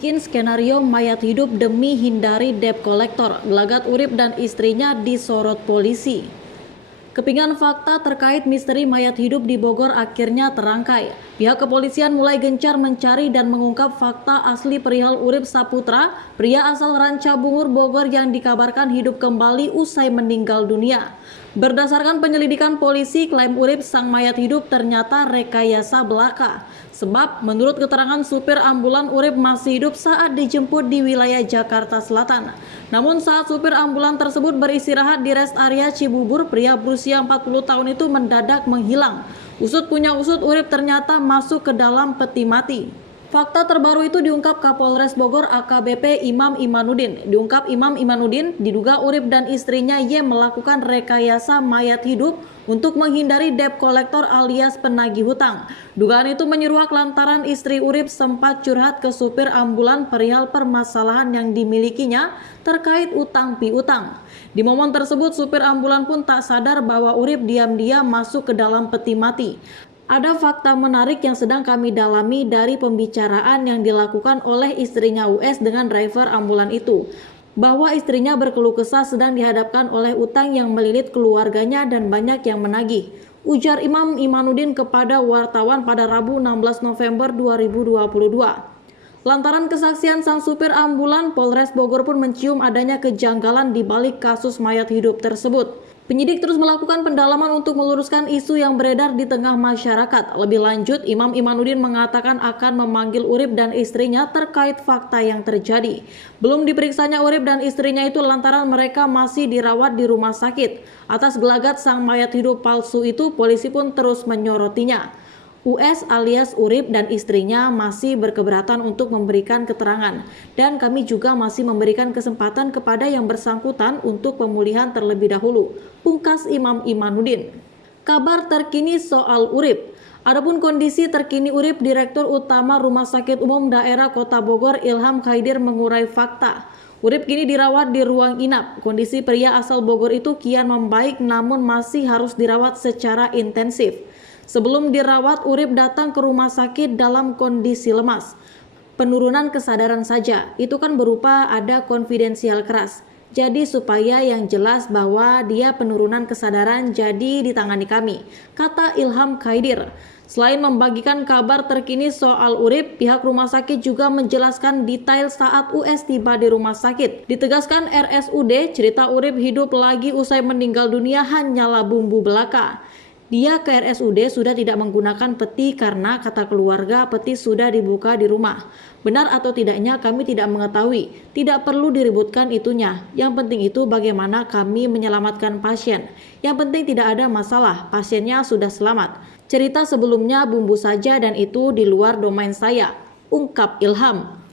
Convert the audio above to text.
bikin skenario mayat hidup demi hindari debt kolektor. Gelagat Urip dan istrinya disorot polisi. Kepingan fakta terkait misteri mayat hidup di Bogor akhirnya terangkai. Pihak kepolisian mulai gencar mencari dan mengungkap fakta asli perihal Urip Saputra, pria asal Rancabungur, Bogor yang dikabarkan hidup kembali usai meninggal dunia. Berdasarkan penyelidikan polisi, klaim Urip sang mayat hidup ternyata rekayasa belaka. Sebab menurut keterangan supir ambulan, Urip masih hidup saat dijemput di wilayah Jakarta Selatan. Namun saat supir ambulan tersebut beristirahat di rest area Cibubur, pria berusia 40 tahun itu mendadak menghilang. Usut punya usut, Urip ternyata masuk ke dalam peti mati. Fakta terbaru itu diungkap Kapolres Bogor AKBP Imam Imanuddin. Diungkap Imam Imanuddin, diduga Urip dan istrinya Y melakukan rekayasa mayat hidup untuk menghindari debt kolektor alias penagih hutang. Dugaan itu menyeruak lantaran istri Urip sempat curhat ke supir ambulan perihal permasalahan yang dimilikinya terkait utang piutang. Di momen tersebut, supir ambulan pun tak sadar bahwa Urip diam-diam masuk ke dalam peti mati. Ada fakta menarik yang sedang kami dalami dari pembicaraan yang dilakukan oleh istrinya US dengan driver ambulan itu, bahwa istrinya berkeluh kesah sedang dihadapkan oleh utang yang melilit keluarganya dan banyak yang menagih, ujar Imam Imanuddin kepada wartawan pada Rabu 16 November 2022. Lantaran kesaksian sang supir ambulan, Polres Bogor pun mencium adanya kejanggalan di balik kasus mayat hidup tersebut. Penyidik terus melakukan pendalaman untuk meluruskan isu yang beredar di tengah masyarakat. Lebih lanjut, Imam Imanuddin mengatakan akan memanggil Urip dan istrinya terkait fakta yang terjadi. Belum diperiksanya Urip dan istrinya itu lantaran mereka masih dirawat di rumah sakit. Atas gelagat sang mayat hidup palsu itu, polisi pun terus menyorotinya. US alias Urip dan istrinya masih berkeberatan untuk memberikan keterangan, dan kami juga masih memberikan kesempatan kepada yang bersangkutan untuk pemulihan terlebih dahulu, pungkas Imam Imanuddin. Kabar terkini soal Urip. Adapun kondisi terkini Urip, Direktur Utama Rumah Sakit Umum Daerah Kota Bogor Ilham Khaidir mengurai fakta. Urip kini dirawat di ruang inap. Kondisi pria asal Bogor itu kian membaik namun masih harus dirawat secara intensif. Sebelum dirawat, Urip datang ke rumah sakit dalam kondisi lemas. Penurunan kesadaran saja, itu kan berupa ada konfidensial keras. Jadi supaya yang jelas bahwa dia penurunan kesadaran jadi ditangani kami, kata Ilham Khaidir. Selain membagikan kabar terkini soal Urip, pihak rumah sakit juga menjelaskan detail saat US tiba di rumah sakit. Ditegaskan RSUD, cerita Urip hidup lagi usai meninggal dunia hanyalah bumbu belaka. Dia ke RSUD sudah tidak menggunakan peti karena kata keluarga peti sudah dibuka di rumah. Benar atau tidaknya kami tidak mengetahui, tidak perlu diributkan itunya. Yang penting itu bagaimana kami menyelamatkan pasien. Yang penting tidak ada masalah, pasiennya sudah selamat. Cerita sebelumnya bumbu saja dan itu di luar domain saya, ungkap Ilham.